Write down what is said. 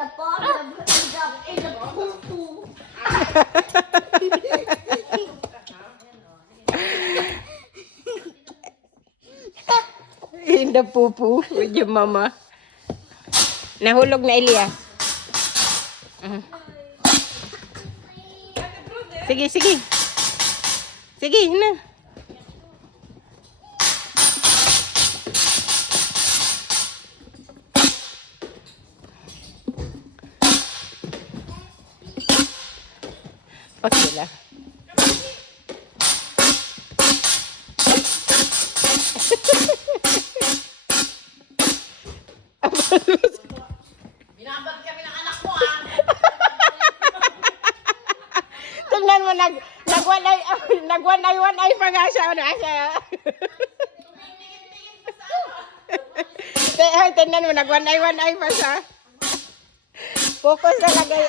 the pot, in the poo-poo. In the poo-poo with your mama. Nahulog na Elias. Sige, sige. Sige, na. Okay lah. Binabag kami ng anak mo, ah. Tingnan mo, nag-one-eye pa nga siya. Ano, siya. Tingnan mo, nag-one-eye pa siya. Focus na lagay.